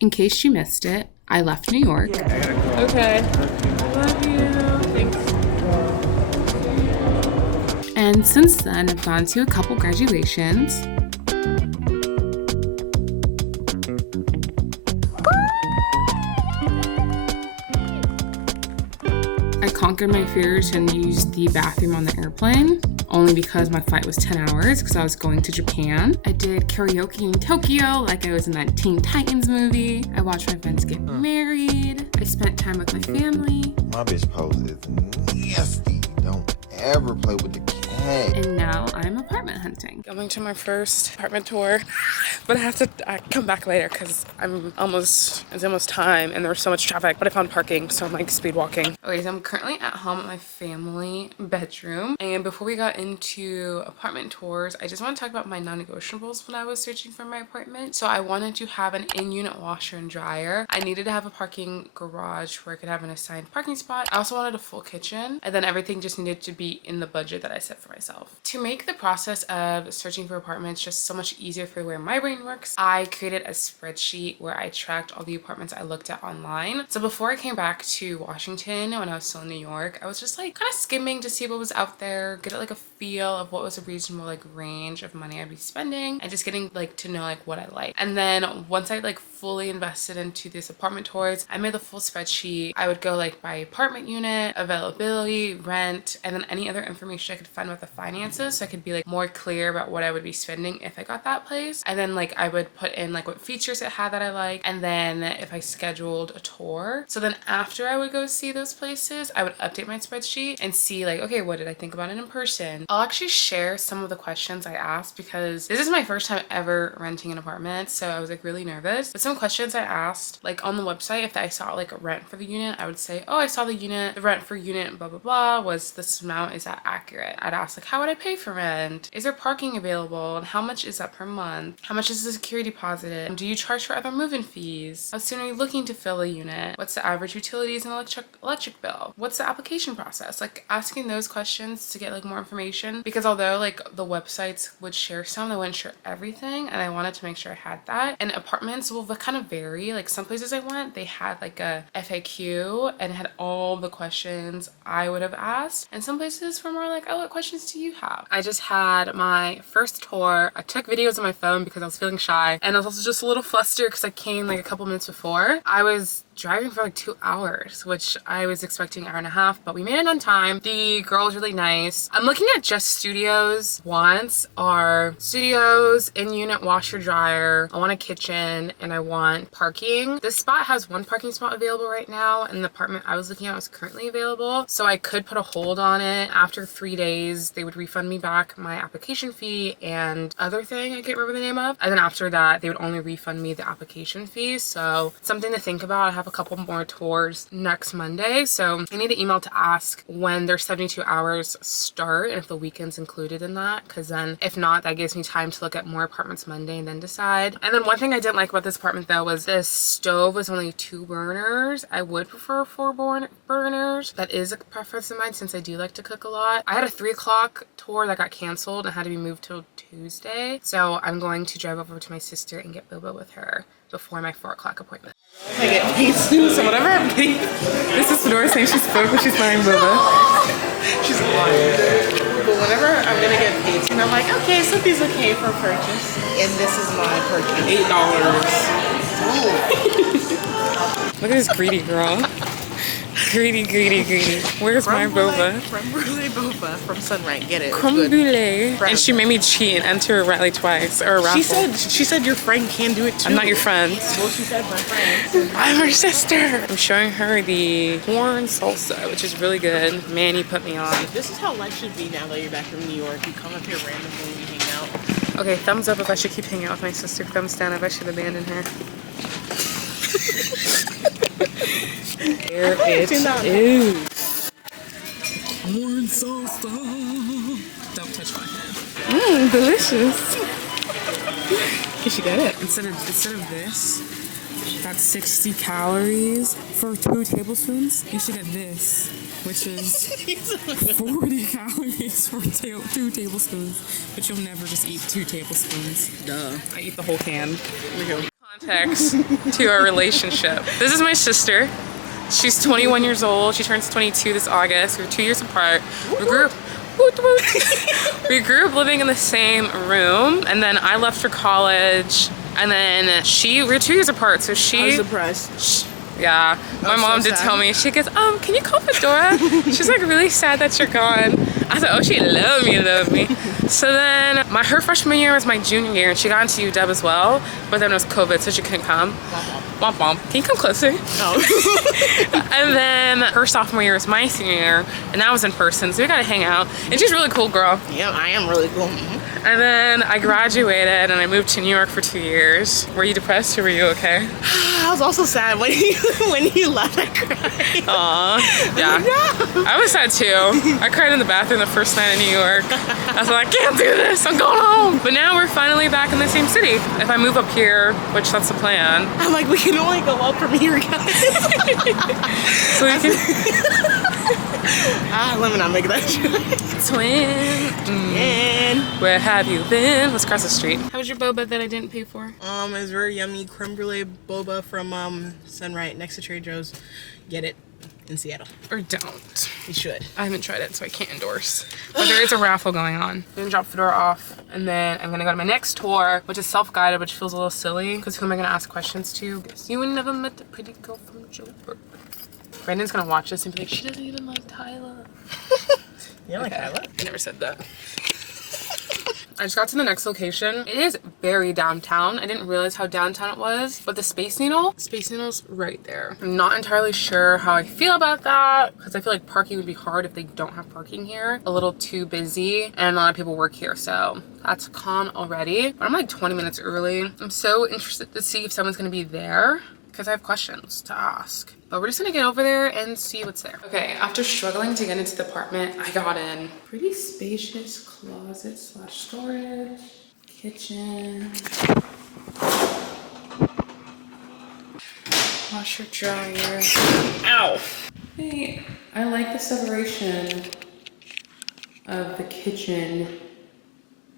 In case you missed it, I left New York. Okay. Love you. Thanks. And since then, I've gone to a couple graduations. I conquered my fears and used the bathroom on the airplane, only because my flight was 10 hours because I was going to Japan. I did karaoke in Tokyo like I was in that Teen Titans movie. I watched my friends get married. I spent time with my family. My bitch pose is nasty. Don't ever play with the cat. And now I'm apartment hunting. Going to my first apartment tour, but I have to come back later because it's almost time and there's so much traffic, but I found parking, so I'm like speed walking. Okay, so I'm currently at home at my family bedroom, and before we got into apartment tours, I just want to talk about my non-negotiables when I was searching for my apartment. So I wanted to have an in-unit washer and dryer. I needed to have a parking garage where I could have an assigned parking spot. I also wanted a full kitchen, and then everything just needed to be in the budget that I set for myself. To make the process of searching for apartments just so much easier for the way my brain works, I created a spreadsheet where I tracked all the apartments I looked at online. So before I came back to Washington, when I was still in New York, I was just like kind of skimming to see what was out there, get like a feel of what was a reasonable like range of money I'd be spending, and just getting like to know like what I like. And then once I like fully invested into these apartment tours, I made the full spreadsheet. I would go like by apartment unit, availability, rent, and then any other information I could find about the finances, so I could be like more clear about what I would be spending if I got that place. And then like I would put in like what features it had that I like, and then if I scheduled a tour. So then after I would go see those places, I would update my spreadsheet and see like, okay, what did I think about it in person? I'll actually share some of the questions I asked because this is my first time ever renting an apartment, so I was like really nervous. But some questions I asked, like on the website, if I saw like a rent for the unit, I would say, oh, I saw the rent for unit blah blah blah was this amount, is that accurate? I'd ask like, how would I pay for rent? Is there parking available? And how much is that per month? How much is the security deposit? Do you charge for other move-in fees? How soon are you looking to fill a unit? What's the average utilities and electric bill? What's the application process? Like asking those questions to get like more information, because although like the websites would share some, they wouldn't share everything, and I wanted to make sure I had that. And apartments will kind of vary. Like some places I went, they had like a FAQ and had all the questions I would have asked, and some places were more like, oh, what questions do you have? I just had my first tour. I took videos on my phone because I was feeling shy, and I was also just a little flustered because I came like a couple minutes before. I was driving for like 2 hours, which I was expecting an hour and a half, but we made it on time. The girl was really nice. I'm looking at just studios. Wants are studios, in-unit washer dryer. I want a kitchen and I want parking. This spot has one parking spot available right now, and the apartment I was looking at was currently available, so I could put a hold on it. After 3 days, they would refund me back my application fee and other thing I can't remember the name of, and then after that they would only refund me the application fee. So something to think about. I have a couple more tours next Monday, so I need an email to ask when their 72 hours start and if the weekend's included in that, because then if not, that gives me time to look at more apartments Monday and then decide. And then one thing I didn't like about this apartment though was this stove was only 2 burners. I would prefer 4 burners. That is a preference of mine since I do like to cook a lot. I had a 3 o'clock tour that got canceled and had to be moved till Tuesday, so I'm going to drive over to my sister and get boba with her before my 4 o'clock appointment. I get paid soon, so whatever I'm getting. This is Fedora saying she spoke, but she's buying boba. She's lying. But whenever I'm gonna get paid soon, I'm like, okay, something's okay for purchase. And this is my purchase. $8. Look at this greedy girl. Greedy. Where's my boba? Creme brulee boba from Sunright. Get it. Creme brulee. And she made me cheat and enter a rally twice, or a raffle. She said your friend can do it too. I'm not your friend. Well, she said my friend. I'm her sister. I'm showing her the corn salsa, which is really good. Manny put me on. This is how life should be now that you're back from New York. You come up here randomly and you hang out. Okay, thumbs up if I should keep hanging out with my sister. Thumbs down if I should abandon her. There it is. Corn salsa. Don't touch my hand. Delicious. You should get it. Instead of this, that's 60 calories for 2 tablespoons. You should get this, which is 40 calories for 2 tablespoons. But you'll never just eat 2 tablespoons. Duh. I eat the whole can. Here we go. Context to our relationship. This is my sister. She's 21 years old. She turns 22 this August. We're 2 years apart. We grew up, we grew up living in the same room, and then I left for college, and then we're 2 years apart, so she... I was surprised. Yeah, my mom did tell me. She goes, can you call Fedora? She's like really sad that you're gone. I said, oh, she loved me. So then her freshman year was my junior year, and she got into UW as well, but then it was COVID, so she couldn't come. Womp womp. Can you come closer? No. And then her sophomore year was my senior year, and that was in person, so we got to hang out. And she's a really cool girl. Yeah, I am really cool. And then I graduated, and I moved to New York for 2 years. Were you depressed, or were you okay? I was also sad when you left. I cried. Aw, yeah. No. I was sad too. I cried in the bathroom the first night in New York. I was like, I can't do this, I'm going home. But now we're finally back in the same city. If I move up here, which that's the plan. I'm like, we can only go up from here, guys. So we can... let me not make that choice. Twin. And Where have you been? Let's cross the street. How was your boba that I didn't pay for? it's very yummy creme brulee boba from Sunright next to Trader Joe's. Get it in Seattle. Or don't. You should. I haven't tried it, so I can't endorse. But there is a raffle going on. I'm gonna drop Fedora off, and then I'm gonna go to my next tour, which is self-guided, which feels a little silly, because who am I gonna ask questions to? Guess you never met the pretty girl from Joburg. Brandon's gonna watch this and be like, she doesn't even like Tyler. You don't like Tyler? I never said that. I just got to the next location. It is very downtown. I didn't realize how downtown it was, but the Space Needle's right there. I'm not entirely sure how I feel about that, because I feel like parking would be hard if they don't have parking here. A little too busy, and a lot of people work here, so that's a con already. But I'm like 20 minutes early. I'm so interested to see if someone's gonna be there, because I have questions to ask. But we're just gonna get over there and see what's there. Okay, after struggling to get into the apartment, I got in. Pretty spacious closet / storage, kitchen, washer dryer. Ow! Hey, I like the separation of the kitchen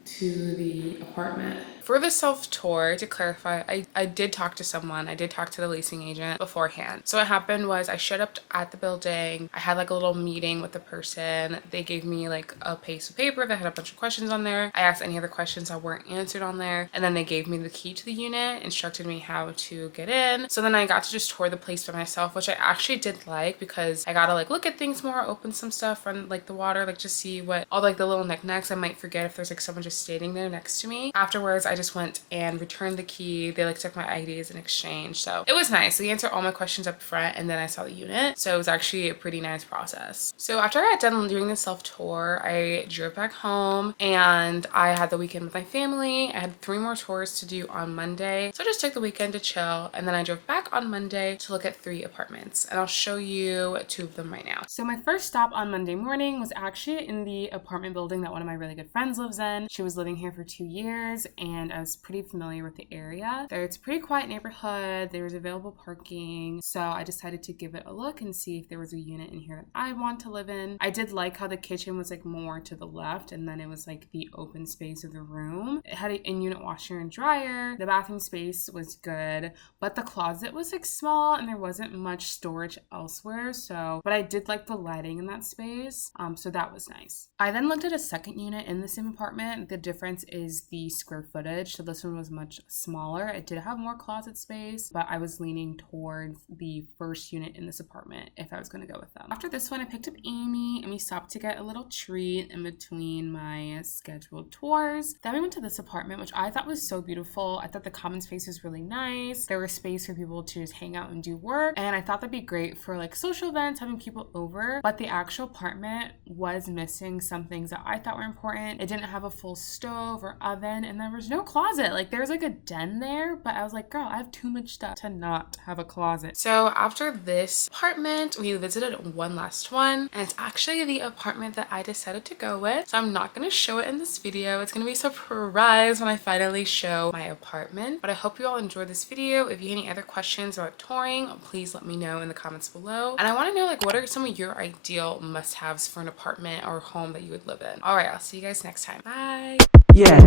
to the apartment. For the self-tour, to clarify, I did talk to someone. I did talk to the leasing agent beforehand. So what happened was I showed up at the building. I had like a little meeting with the person. They gave me like a piece of paper that had a bunch of questions on there. I asked any other questions that weren't answered on there. And then they gave me the key to the unit, instructed me how to get in. So then I got to just tour the place by myself, which I actually did like, because I got to like look at things more, open some stuff, run like the water, like just see what all like the little knickknacks I might forget if there's like someone just standing there next to me. Afterwards, I just went and returned the key. They like took my IDs in exchange. So it was nice. They answered all my questions up front, and then I saw the unit. So it was actually a pretty nice process. So after I got done doing the self-tour, I drove back home, and I had the weekend with my family. I had 3 more tours to do on Monday. So I just took the weekend to chill, and then I drove back on Monday to look at 3 apartments, and I'll show you 2 of them right now. So my first stop on Monday morning was actually in the apartment building that one of my really good friends lives in. She was living here for 2 years, and I was pretty familiar with the area. It's a pretty quiet neighborhood. There was available parking, so I decided to give it a look and see if there was a unit in here that I want to live in. I did like how the kitchen was like more to the left, and then it was like the open space of the room. It had an in-unit washer and dryer. The bathroom space was good, but the closet was like small, and there wasn't much storage elsewhere. But I did like the lighting in that space, so that was nice. I then looked at a second unit in the same apartment. The difference is the square footage. So this one was much smaller. It did have more closet space, but I was leaning towards the first unit in this apartment if I was going to go with them. After this one, I picked up Amy, and we stopped to get a little treat in between my scheduled tours. Then we went to this apartment, which I thought was so beautiful. I thought the common space was really nice. There was space for people to just hang out and do work, and I thought that'd be great for like social events, having people over. But the actual apartment was missing some things that I thought were important. It didn't have a full stove or oven, and there was no closet. Like there was like a den there, but I was like, girl, I have too much stuff to not have a closet. So after this apartment, we visited one last one, and it's actually the apartment that I decided to go with. So I'm not gonna show it in this video. It's gonna be a surprise when I finally show my apartment. But I hope you all enjoyed this video. If you have any other questions about touring, please let me know in the comments below. And I want to know, like, what are some of your ideal must-haves for an apartment or home that you would live in? All right, I'll see you guys next time. Bye. Yeah.